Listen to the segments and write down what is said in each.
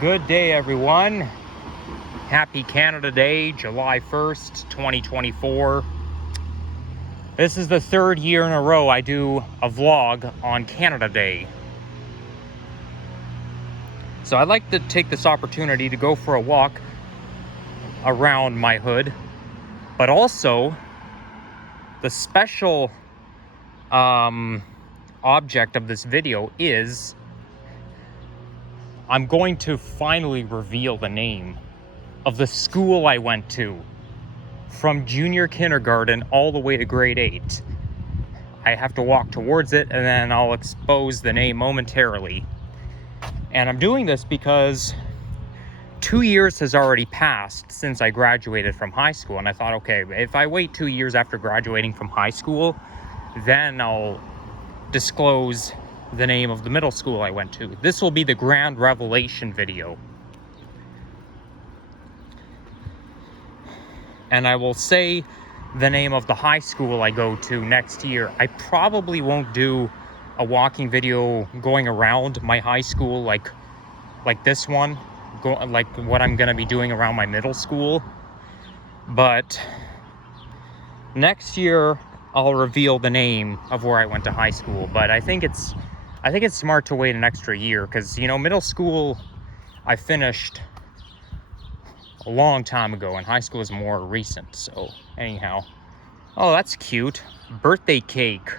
Good day, everyone. Happy Canada Day, July 1st, 2024. This is the third year in a row I do a vlog on Canada Day. So I'd like to take this opportunity to go for a walk around my hood, but also the special object of this video is I'm going to finally reveal the name of the school I went to from junior kindergarten all the way to grade 8. I have to walk towards it and then I'll expose the name momentarily. And I'm doing this because 2 years has already passed since I graduated from high school. And I thought, okay, if I wait 2 years after graduating from high school, then I'll disclose the name of the middle school I went to. This will be the grand revelation video. And I will say the name of the high school I go to next year. I probably won't do a walking video going around my high school like this one, like what I'm gonna be doing around my middle school. But next year I'll reveal the name of where I went to high school. But I think it's smart to wait an extra year because, you know, middle school I finished a long time ago and high school is more recent. So anyhow, oh, that's cute. Birthday cake.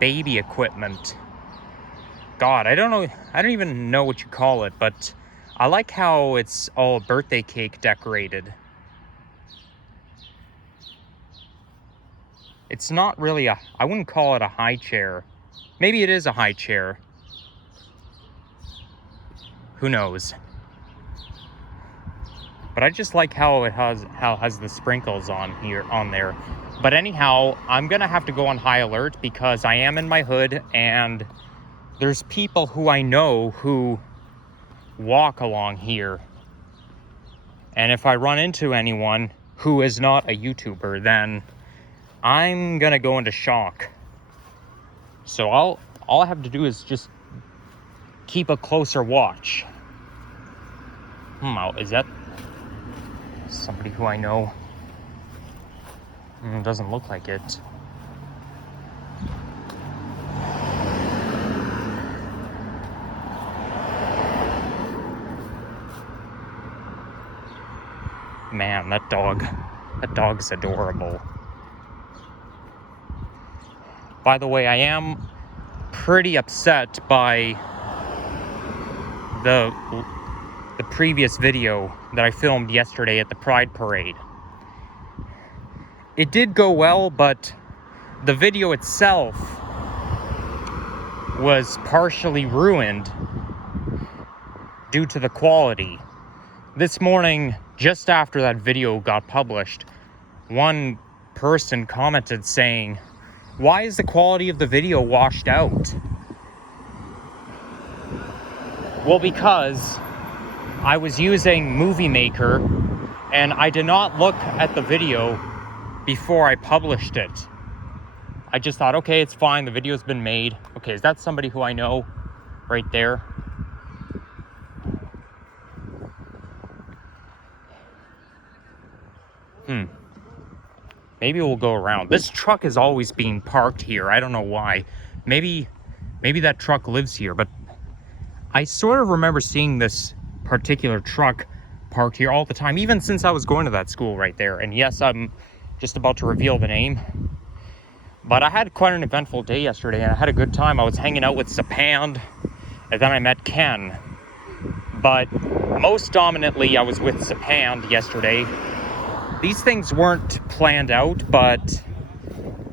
Baby equipment. God, I don't even know what you call it, but I like how it's all birthday cake decorated. It's not really I wouldn't call it a high chair. Maybe it is a high chair. Who knows? But I just like how it has the sprinkles on there. But anyhow, I'm gonna have to go on high alert because I am in my hood and there's people who I know who walk along here. And if I run into anyone who is not a YouTuber, then I'm gonna go into shock. So all I have to do is just keep a closer watch. Is that somebody who I know? Doesn't look like it. Man, that dog's adorable. By the way, I am pretty upset by the previous video that I filmed yesterday at the Pride Parade. It did go well, but the video itself was partially ruined due to the quality. This morning, just after that video got published, one person commented saying, "Why is the quality of the video washed out?" Well, because I was using Movie Maker and I did not look at the video before I published it. I just thought, okay, it's fine, the video's been made. Okay, is that somebody who I know right there? Maybe we'll go around. This truck is always being parked here. I don't know why. Maybe that truck lives here, but I sort of remember seeing this particular truck parked here all the time, even since I was going to that school right there. And yes, I'm just about to reveal the name. But I had quite an eventful day yesterday, and I had a good time. I was hanging out with Sapand, and then I met Ken. But most dominantly, I was with Sapand yesterday. These things weren't planned out, but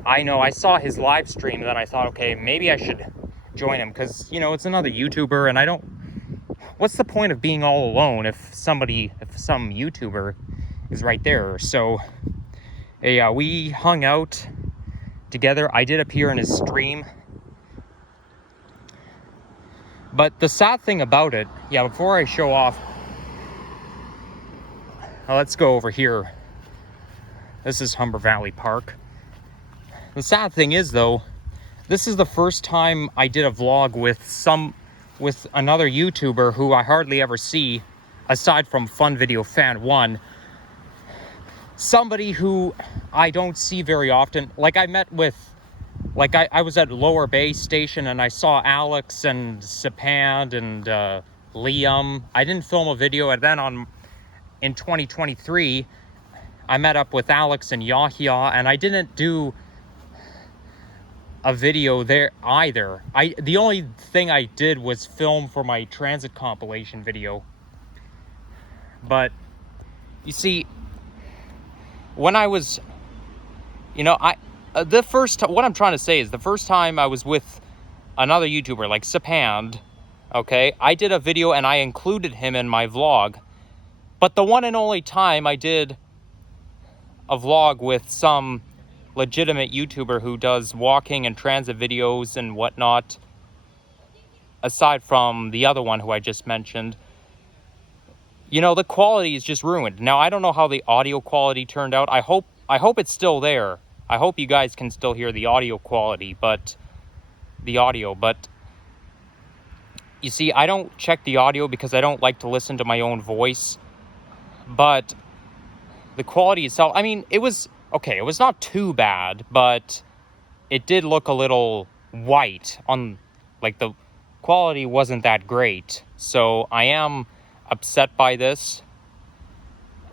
I know I saw his live stream, and then I thought, okay, maybe I should join him, because, you know, it's another YouTuber, and what's the point of being all alone if some YouTuber is right there? So, yeah, we hung out together. I did appear in his stream. But the sad thing about it, yeah, before I show off, let's go over here. This is Humber Valley Park. The sad thing is, though, this is the first time I did a vlog with another YouTuber who I hardly ever see, aside from Fun Video Fan 1. Somebody who I don't see very often. Like, I met with, like, I was at Lower Bay Station and I saw Alex and Sapand and Liam. I didn't film a video, and then in 2023, I met up with Alex and Yahya, and I didn't do a video there either. The only thing I did was film for my transit compilation video. But you see, when I was, you know, what I'm trying to say is the first time I was with another YouTuber like Sapand, okay, I did a video and I included him in my vlog. But the one and only time I did a vlog with some legitimate YouTuber who does walking and transit videos and whatnot, aside from the other one who I just mentioned, you know, the quality is just ruined. Now, I don't know how the audio quality turned out. I hope it's still there. I hope you guys can still hear the audio quality, but you see, I don't check the audio because I don't like to listen to my own voice. But the quality itself, I mean, it was okay. It was not too bad, but it did look a little white on, like, the quality wasn't that great. So I am upset by this.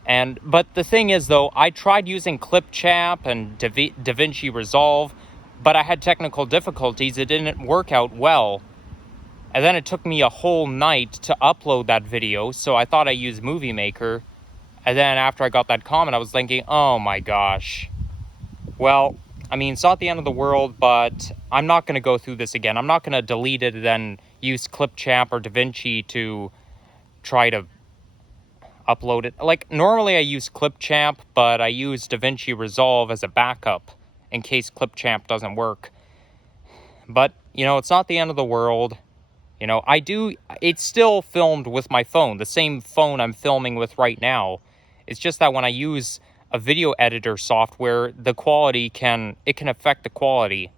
But the thing is, though, I tried using Clipchamp and DaVinci Resolve, but I had technical difficulties. It didn't work out well. And then it took me a whole night to upload that video, so I thought I used Movie Maker. And then after I got that comment, I was thinking, oh my gosh. Well, I mean, it's not the end of the world, but I'm not going to go through this again. I'm not going to delete it and then use Clipchamp or DaVinci to try to upload it. Like, normally I use Clipchamp, but I use DaVinci Resolve as a backup in case Clipchamp doesn't work. But, you know, it's not the end of the world. You know, it's still filmed with my phone, the same phone I'm filming with right now. It's just that when I use a video editor software, the quality can affect the quality.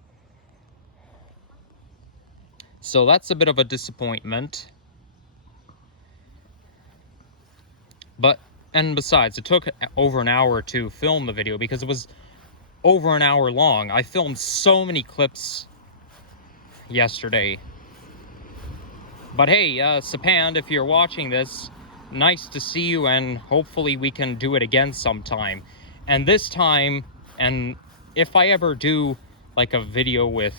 So that's a bit of a disappointment. And besides, it took over an hour to film the video because it was over an hour long. I filmed so many clips yesterday. But hey, Sapand, if you're watching this, nice to see you, and hopefully we can do it again sometime. And this time, and if I ever do like a video with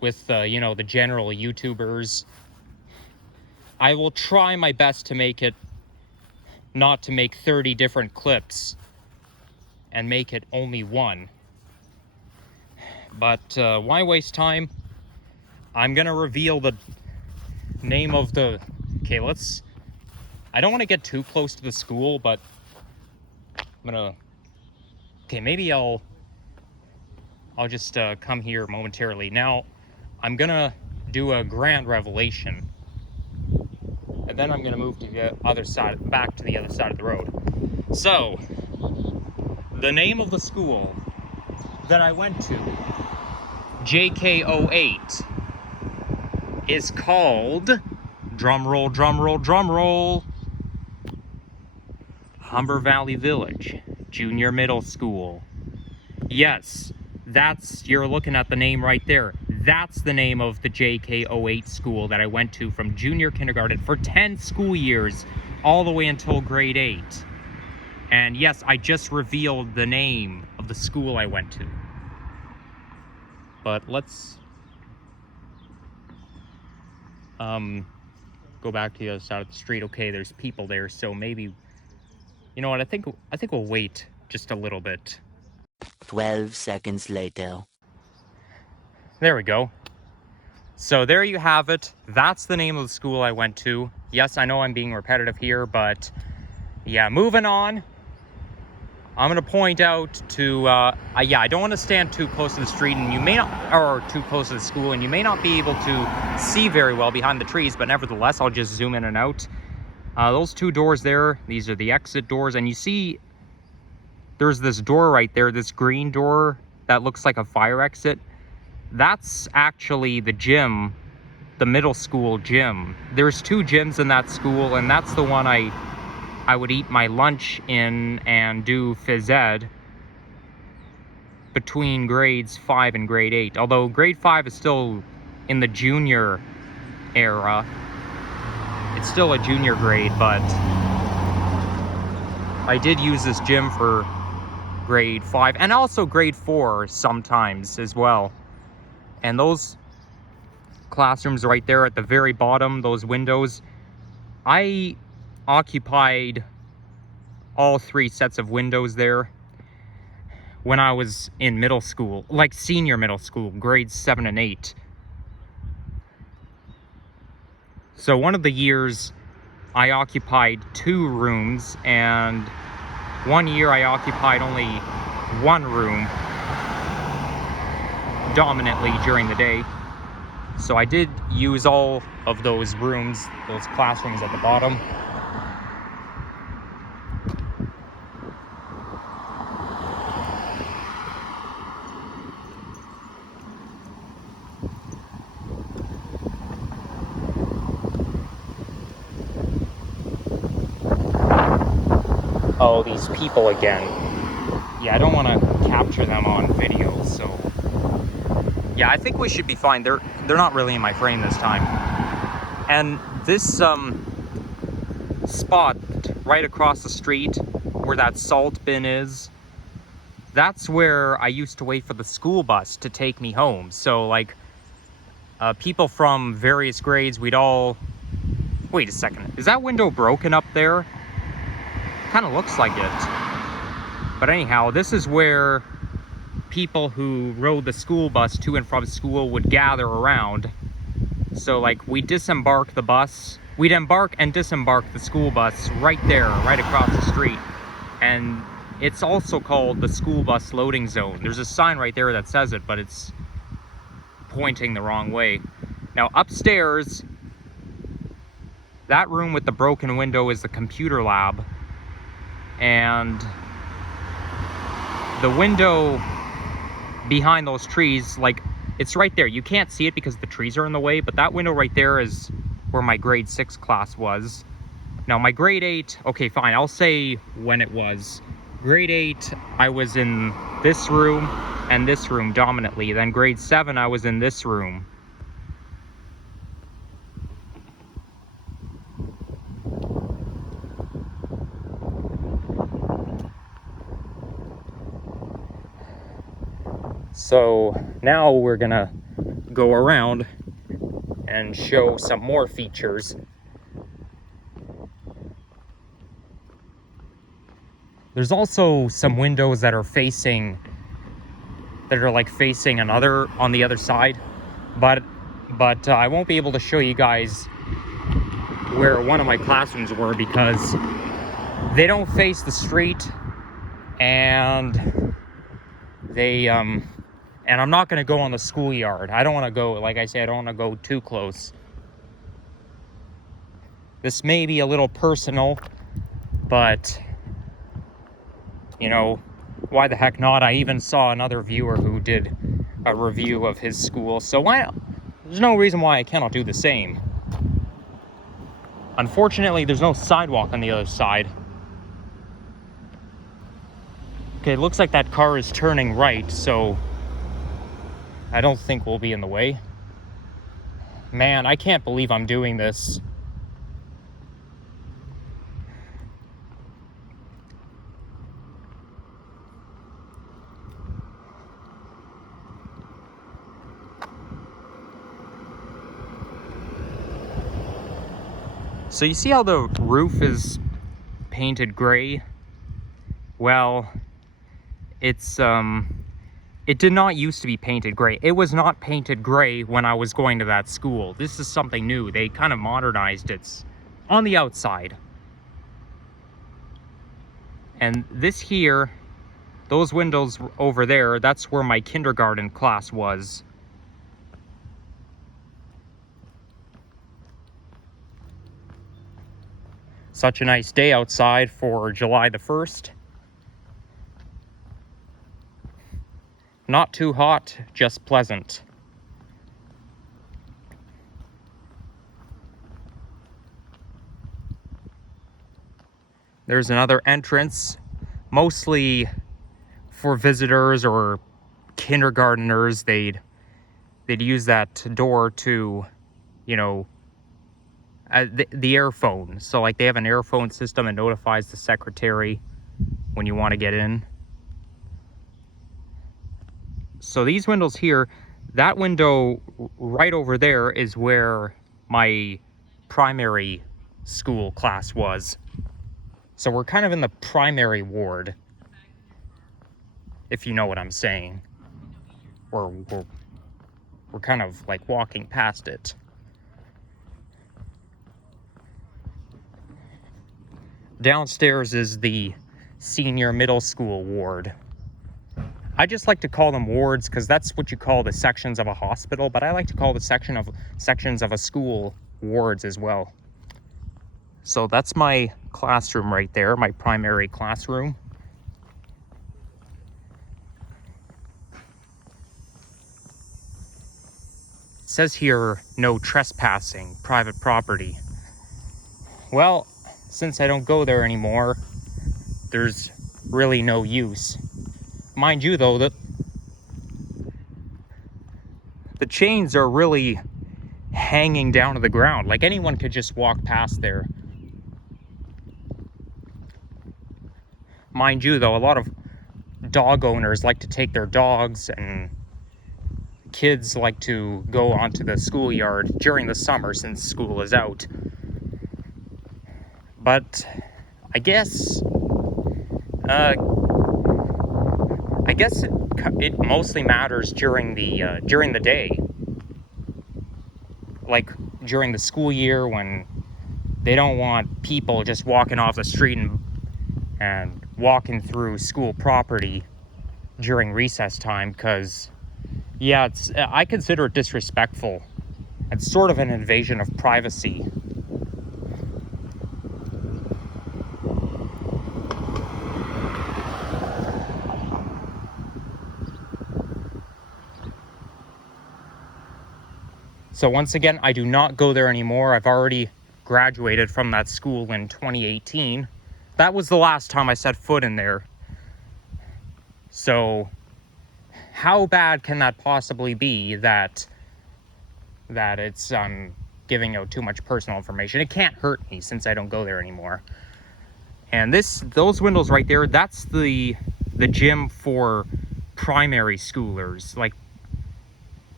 you know, the general YouTubers, I will try my best to make it not to make 30 different clips and make it only one. But why waste time? I'm gonna reveal the name of the... Okay, I don't want to get too close to the school, but I'm gonna... Okay, maybe I'll just come here momentarily. Now, I'm gonna do a grand revelation, and then I'm gonna move to the other side, back to the other side of the road. So, the name of the school that I went to, JK08, is called, drumroll, drumroll, drumroll, Humber Valley Village Junior Middle School. Yes, you're looking at the name right there. That's the name of the JK08 school that I went to from junior kindergarten for 10 school years, all the way until grade 8. And yes, I just revealed the name of the school I went to. But let's go back to the other side of the street. Okay, there's people there, so maybe, you know what, I think we'll wait just a little bit. 12 seconds later. There we go. So there you have it. That's the name of the school I went to. Yes, I know I'm being repetitive here, but yeah, moving on. I'm going to point out to, yeah, I don't want to stand too close to the street, and you may not, or too close to the school, and you may not be able to see very well behind the trees, but nevertheless, I'll just zoom in and out. Those two doors there, these are the exit doors, and you see there's this door right there, this green door that looks like a fire exit. that's actually the gym, the middle school gym. There's 2 gyms in that school, and that's the one I would eat my lunch in and do phys ed between grades 5 and grade 8. Although grade 5 is still in the junior era. It's still a junior grade, but I did use this gym for grade 5 and also grade 4 sometimes as well. And those classrooms right there at the very bottom, those windows, I occupied all 3 sets of windows there when I was in middle school, like senior middle school, grades 7 and 8. So one of the years I occupied 2 rooms, and one year I occupied only 1 room dominantly during the day. So I did use all of those rooms, those classrooms at the bottom. Oh, these people again. Yeah, I don't want to capture them on video, so yeah, I think we should be fine. They're not really in my frame this time. And this spot right across the street where that salt bin is, that's where I used to wait for the school bus to take me home. So like people from various grades, we'd all... Wait a second, is that window broken up there? Kind of looks like it. But anyhow, this is where people who rode the school bus to and from school would gather around. So like we'd disembark the bus, we'd embark and disembark the school bus right there, right across the street. And it's also called the school bus loading zone. There's a sign right there that says it, but it's pointing the wrong way. Now upstairs, that room with the broken window is the computer lab. And the window behind those trees, like, it's right there. You can't see it because the trees are in the way, but that window right there is where my grade 6 class was. Now my grade 8, okay fine, I'll say when it was. Grade 8, I was in this room and this room dominantly. Then grade 7, I was in this room. So now we're gonna go around and show some more features. There's also some windows that are like facing another on the other side, but I won't be able to show you guys where one of my classrooms were because they don't face the street, and they and I'm not going to go on the schoolyard. I don't want to go, like I said, I don't want to go too close. This may be a little personal, but, you know, why the heck not? I even saw another viewer who did a review of his school, so there's no reason why I cannot do the same. Unfortunately, there's no sidewalk on the other side. Okay, it looks like that car is turning right, so I don't think we'll be in the way. Man, I can't believe I'm doing this. So you see how the roof is painted gray? Well, it's it did not used to be painted gray. It was not painted gray when I was going to that school. This is something new. They kind of modernized it on the outside. And this here, those windows over there, that's where my kindergarten class was. Such a nice day outside for July the 1st. Not too hot, just pleasant. There's another entrance, mostly for visitors or kindergarteners. They'd use that door to, you know, the airphone. So like they have an airphone system that notifies the secretary when you want to get in. So these windows here, that window right over there is where my primary school class was. So we're kind of in the primary ward, if you know what I'm saying. We're kind of like walking past it. Downstairs is the senior middle school ward. I just like to call them wards because that's what you call the sections of a hospital, but I like to call the sections of a school wards as well. So that's my classroom right there, my primary classroom. It says here, no trespassing, private property. Well, since I don't go there anymore, there's really no use. Mind you though, the chains are really hanging down to the ground. Like anyone could just walk past there. Mind you though, a lot of dog owners like to take their dogs, and kids like to go onto the schoolyard during the summer since school is out. But I guess it mostly matters during the day, like during the school year when they don't want people just walking off the street and walking through school property during recess time, because yeah, I consider it disrespectful. It's sort of an invasion of privacy. So once again, I do not go there anymore. I've already graduated from that school in 2018. That was the last time I set foot in there. So how bad can that possibly be that it's giving out too much personal information? It can't hurt me since I don't go there anymore. And those windows right there, that's the gym for primary schoolers. Like,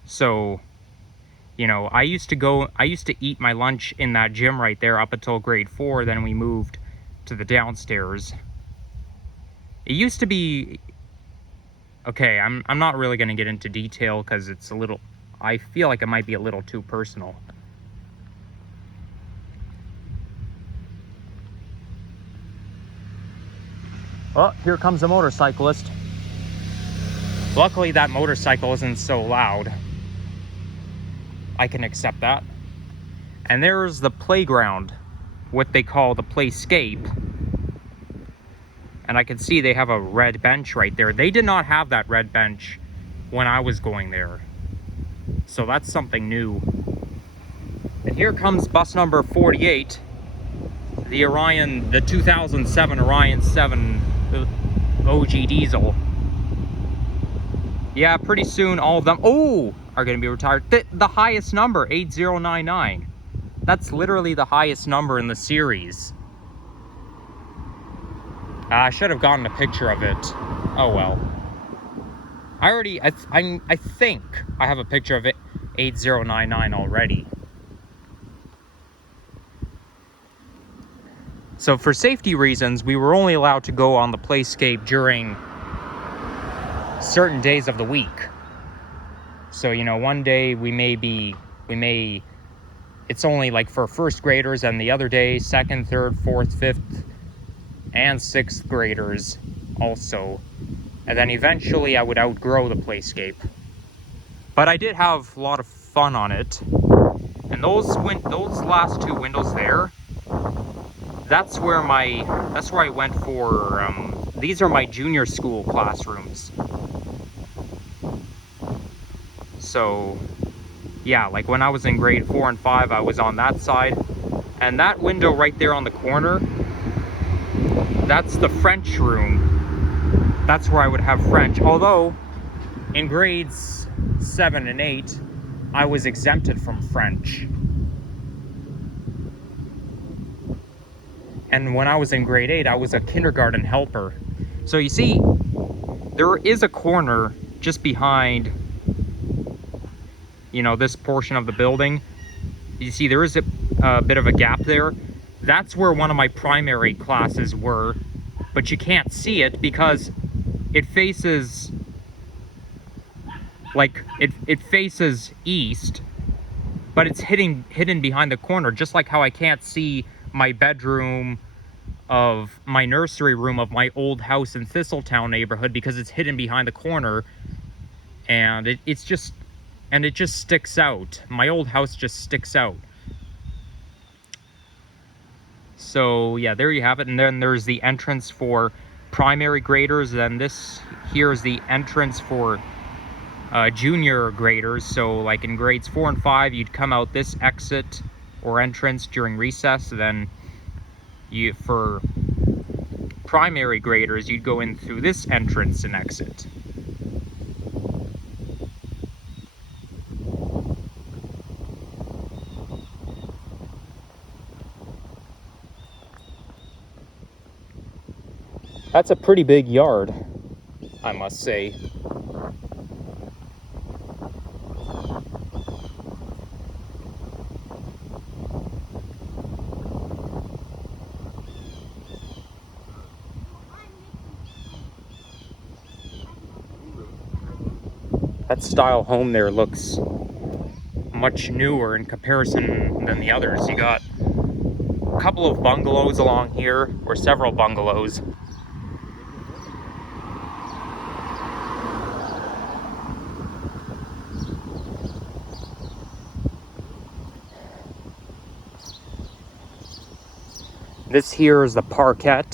so, you know, I used to eat my lunch in that gym right there up until grade 4. Then we moved to the downstairs. It used to be, okay, I'm not really going to get into detail because it's a little, I feel like it might be a little too personal. Oh, here comes a motorcyclist. Luckily that motorcycle isn't so loud. I can accept that. And there's the playground, what they call the playscape. And I can see they have a red bench right there. They did not have that red bench when I was going there. So that's something new. And here comes bus number 48. The 2007 Orion 7 OG diesel. Yeah, pretty soon all of them, are going to be retired. The highest number, 8099. That's literally the highest number in the series. I should have gotten a picture of it. Oh well. I think I have a picture of it, 8099 already. So for safety reasons, we were only allowed to go on the playscape during certain days of the week. So, you know, one day it's only like for first graders, and the other day, second, third, fourth, fifth, and sixth graders also. And then eventually I would outgrow the playscape. But I did have a lot of fun on it. And those last two windows there, that's where I went for, these are my junior school classrooms. So, yeah, like when I was in grade 4 and 5, I was on that side. And that window right there on the corner, That's the French room. That's where I would have French. Although, in grades 7 and 8, I was exempted from French. And when I was in grade 8, I was a kindergarten helper. So you see, there is a corner just behind, you know, this portion of the building. You see, there is a bit of a gap there. That's where one of my primary classes were, but you can't see it because it faces, like, it faces east, but it's hidden behind the corner, just like how I can't see my bedroom of my nursery room of my old house in Thistletown neighborhood because it's hidden behind the corner, and it just sticks out. My old house just sticks out. So yeah, there you have it. And then there's the entrance for primary graders. Then this here is the entrance for junior graders. So like in grades 4 and 5, you'd come out this exit or entrance during recess. Then for primary graders, you'd go in through this entrance and exit. That's a pretty big yard, I must say. That style home there looks much newer in comparison than the others. You got a couple of bungalows along here, or several bungalows. This here is the parquet,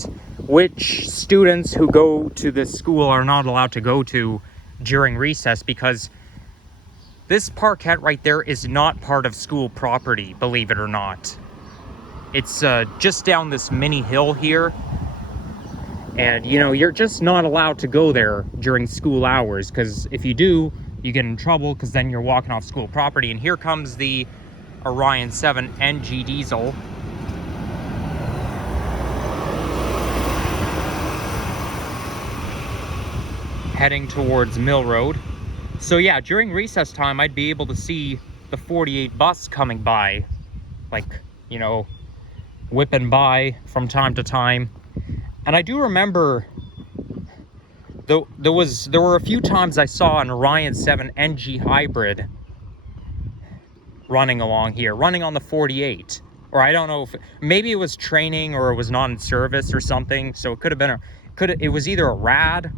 which students who go to this school are not allowed to go to during recess because this parquet right there is not part of school property, believe it or not. It's just down this mini hill here, and you know, you're just not allowed to go there during school hours, because if you do, you get in trouble, because then you're walking off school property. And here comes the Orion 7 NG diesel. Heading towards Mill Road. So yeah, during recess time, I'd be able to see the 48 bus coming by, like, you know, whipping by from time to time. And I do remember, though, there were a few times I saw an Orion 7 NG hybrid running along here, running on the 48. Or I don't know if maybe it was training or it was not in service or something. So it could have been it was either a rad,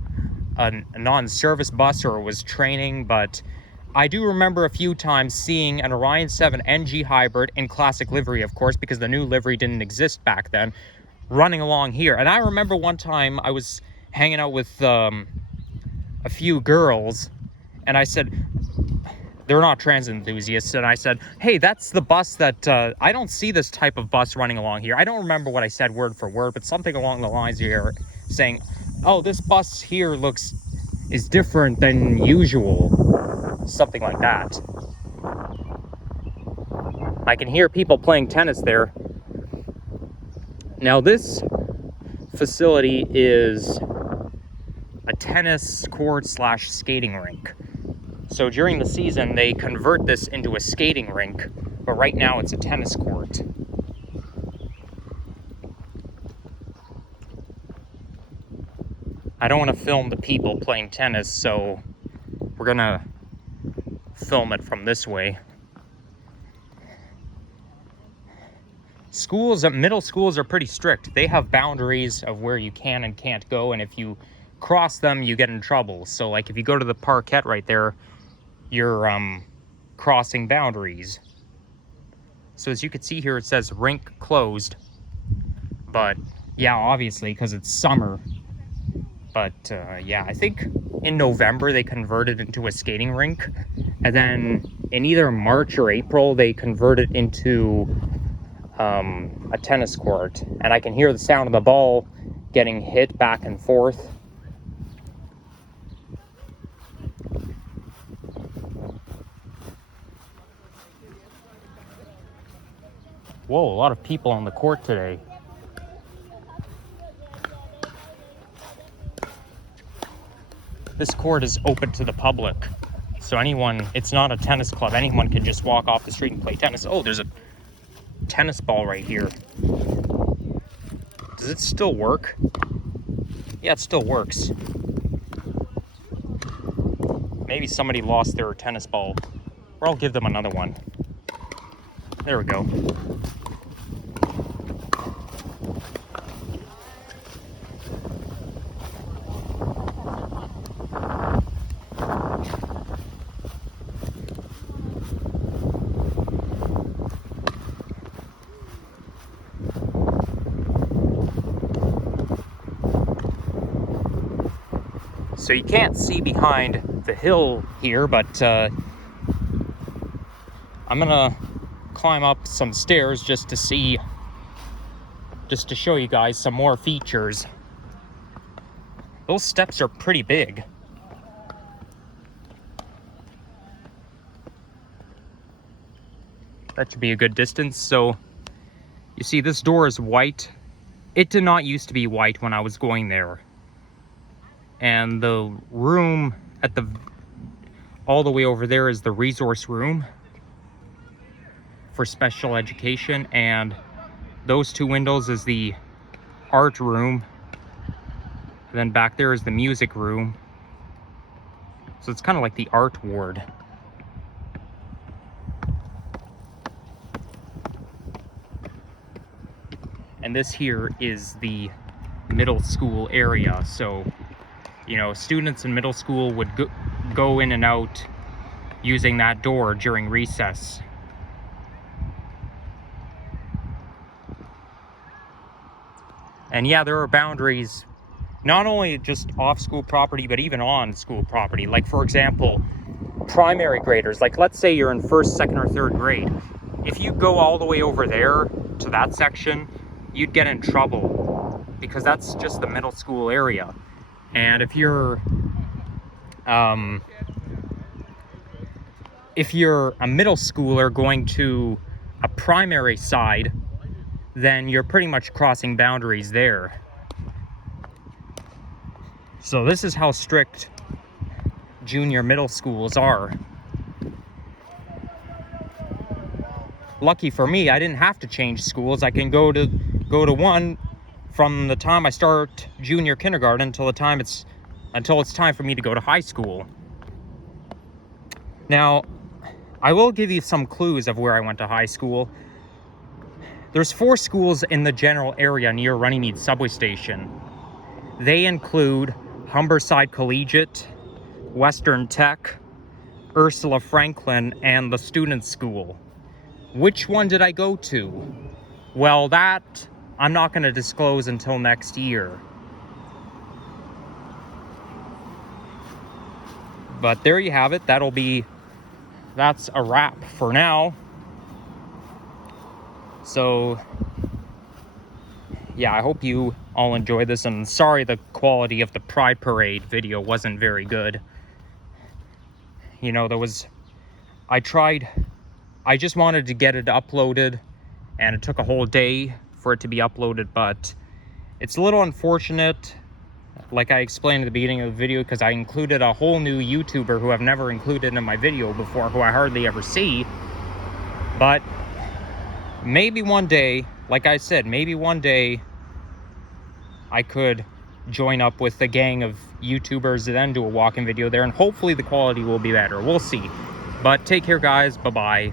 a non-service bus, or it was training. But I do remember a few times seeing an Orion 7 NG hybrid in classic livery, of course, because the new livery didn't exist back then, running along here. And I remember one time I was hanging out with a few girls, and I said, they're not transit enthusiasts, and I said, hey, that's the bus that I don't see this type of bus running along here. I don't remember what I said word for word, but something along the lines here saying, oh, this bus here is different than usual, something like that. I can hear people playing tennis there. Now this facility is a tennis court / skating rink. So during the season, they convert this into a skating rink, but right now it's a tennis court. I don't want to film the people playing tennis, so we're gonna film it from this way. Middle schools are pretty strict. They have boundaries of where you can and can't go, and if you cross them, you get in trouble. So like if you go to the parquet right there, you're crossing boundaries. So as you can see here, it says rink closed. But yeah, obviously, because it's summer. But yeah, I think in November they converted into a skating rink. And then in either March or April, they converted into a tennis court, and I can hear the sound of the ball getting hit back and forth. Whoa, a lot of people on the court today. This court is open to the public. So anyone, it's not a tennis club. Anyone can just walk off the street and play tennis. Oh, there's a tennis ball right here. Does it still work? Yeah, it still works. Maybe somebody lost their tennis ball. Or I'll give them another one. There we go. So you can't see behind the hill here, but I'm gonna climb up some stairs just to show you guys some more features. Those steps are pretty big. That should be a good distance. So you see this door is white. It did not used to be white when I was going there. And the room at all the way over there is the resource room for special education, and those two windows is the art room. Then back there is the music room. So it's kind of like the art ward. And this here is the middle school area. So, you know, students in middle school would go in and out using that door during recess. And yeah, there are boundaries, not only just off school property, but even on school property. Like, for example, primary graders, like let's say you're in first, second, or third grade. If you go all the way over there to that section, you'd get in trouble because that's just the middle school area. And if you're a middle schooler going to a primary side, then you're pretty much crossing boundaries there. So this is how strict junior middle schools are. Lucky for me, I didn't have to change schools. I can go to one from the time I start junior kindergarten until it's time for me to go to high school. Now, I will give you some clues of where I went to high school. There's 4 schools in the general area near Runnymede subway station. They include Humberside Collegiate, Western Tech, Ursula Franklin, and the Students' School. Which one did I go to? Well, that I'm not going to disclose until next year. But there you have it. That's a wrap for now. So, yeah, I hope you all enjoy this, and sorry the quality of the Pride Parade video wasn't very good. You know, I just wanted to get it uploaded, and it took a whole day for it to be uploaded, but it's a little unfortunate, like I explained at the beginning of the video, because I included a whole new YouTuber who I've never included in my video before, who I hardly ever see. But maybe one day, like I said, maybe one day I could join up with the gang of YouTubers and then do a walking video there, and hopefully the quality will be better. We'll see. But take care, guys. Bye-bye.